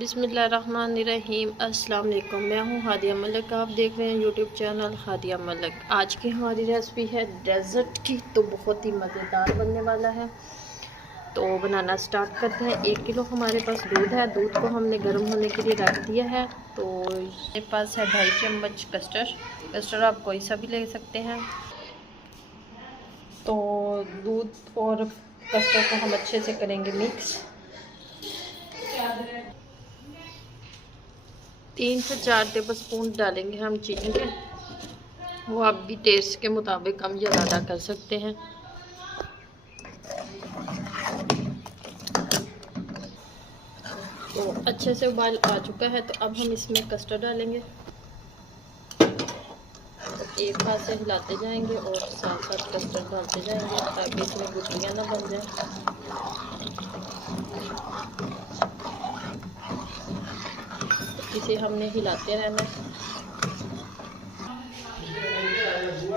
बिस्मिल्लाहिर्रहमानिर्रहीम। अस्सलाम वालेकुम। मैं हूँ हादिया मलिक, आप देख रहे हैं यूट्यूब चैनल हादिया मलिक। आज की हमारी रेसिपी है डेज़र्ट की, तो बहुत ही मज़ेदार बनने वाला है। तो बनाना स्टार्ट करते हैं। 1 किलो हमारे पास दूध है। दूध को हमने गर्म होने के लिए रख दिया है। तो मेरे पास है 2.5 चम्मच कस्टर्ड आप कोई सा भी ले सकते हैं। तो दूध और कस्टर्ड को हम अच्छे से करेंगे मिक्स। 3 से 4 टेबल स्पून डालेंगे हम चीनी के। वो आप भी टेस्ट के मुताबिक कम या ज़्यादा कर सकते हैं। तो अच्छे से उबाल आ चुका है, तो अब हम इसमें कस्टर्ड डालेंगे। तो एक हाथ से हिलाते जाएंगे और साथ साथ कस्टर्ड डालते जाएंगे ताकि इसमें गुठलियाँ ना बन जाए। इसे हमने हिलाते रहना है।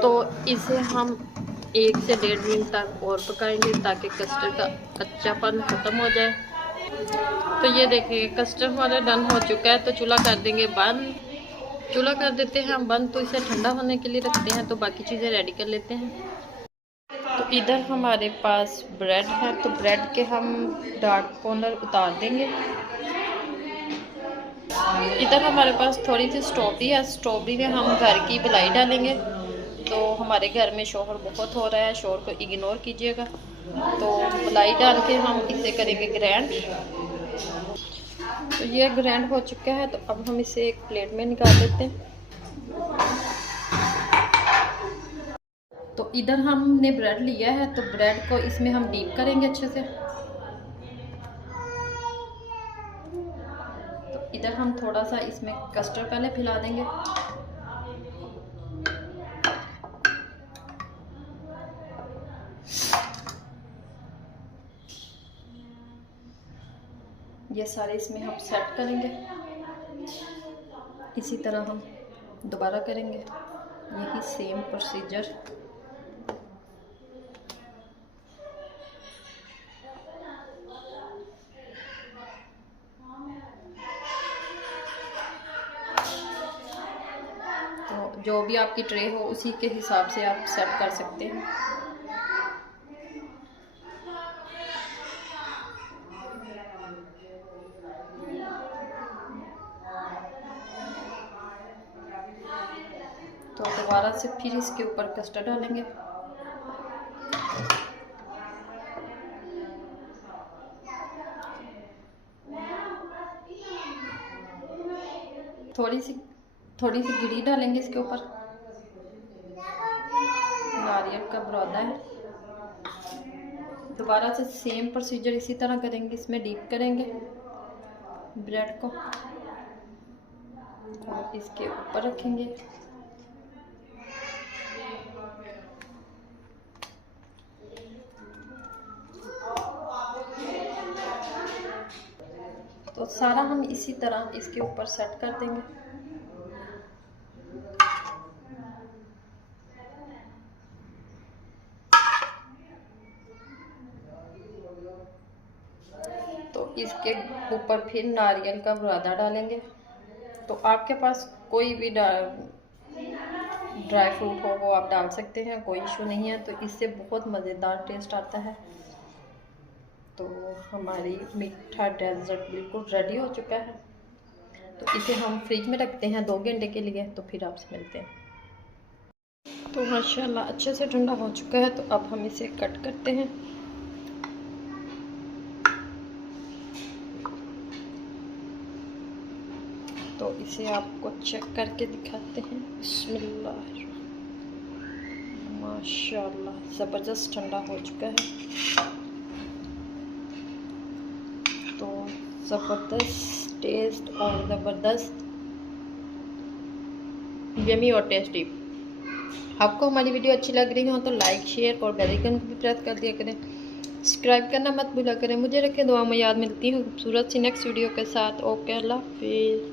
तो इसे हम 1 से 1.5 मिनट तक और पकाएंगे ताकि कस्टर्ड का कच्चापन ख़त्म हो जाए। तो ये देखिए कस्टर्ड हमारा डन हो चुका है। तो चूल्हा कर देंगे बंद। चूल्हा कर देते हैं हम बंद। तो इसे ठंडा होने के लिए रखते हैं। तो बाकी चीज़ें रेडी कर लेते हैं। तो इधर हमारे पास ब्रेड है, तो ब्रेड के हम डार्क कॉर्नर उतार देंगे। इधर हमारे पास थोड़ी सी स्ट्रॉबेरी है। स्ट्रॉबेरी में हम घर की मलाई डालेंगे। तो हमारे घर में शोर बहुत हो रहा है, शोर को इग्नोर कीजिएगा। तो मलाई डाल के हम इसे करेंगे ग्राइंड। तो ये ग्राइंड हो चुका है। तो अब हम इसे एक प्लेट में निकाल लेते हैं। तो इधर हमने ब्रेड लिया है, तो ब्रेड को इसमें हम डीप करेंगे अच्छे से। तो इधर हम थोड़ा सा इसमें कस्टर्ड पहले फैला देंगे। ये सारे इसमें हम सेट करेंगे। इसी तरह हम दोबारा करेंगे, यही सेम प्रोसीजर। तो जो भी आपकी ट्रे हो उसी के हिसाब से आप सेट कर सकते हैं। तो दोबारा से फिर इसके ऊपर कस्टर्ड डालेंगे। थोड़ी सी गिरी डालेंगे इसके ऊपर। नारियल का बुरादा है। दोबारा से सेम प्रोसीजर इसी तरह करेंगे। इसमें डीप करेंगे ब्रेड को और इसके ऊपर रखेंगे। तो सारा हम इसी तरह इसके ऊपर सेट कर देंगे। तो इसके ऊपर फिर नारियल का बुरादा डालेंगे। तो आपके पास कोई भी ड्राई फ्रूट हो वो आप डाल सकते हैं, कोई इशू नहीं है। तो इससे बहुत मज़ेदार टेस्ट आता है। तो हमारी मीठा डेजर्ट बिल्कुल रेडी हो चुका है। तो इसे हम फ्रिज में रखते हैं 2 घंटे के लिए। तो फिर आपसे मिलते हैं। तो माशाल्लाह अच्छे से ठंडा हो चुका है। तो अब हम इसे कट करते हैं। तो इसे आपको चेक करके दिखाते हैं। बिस्मिल्लाह, माशाल्लाह ज़बरदस्त ठंडा हो चुका है। तो ज़बरदस्त टेस्ट और ज़बरदस्त यमी और टेस्टी। आपको हमारी वीडियो अच्छी लग रही हो तो लाइक शेयर और बेल आइकन को भी प्रेस कर दिया करें। सब्सक्राइब करना मत भूला करें। मुझे रखें दुआ में याद। मिलती हूँ खूबसूरत सी नेक्स्ट वीडियो के साथ। ओके, अल्लाह हाफिज़।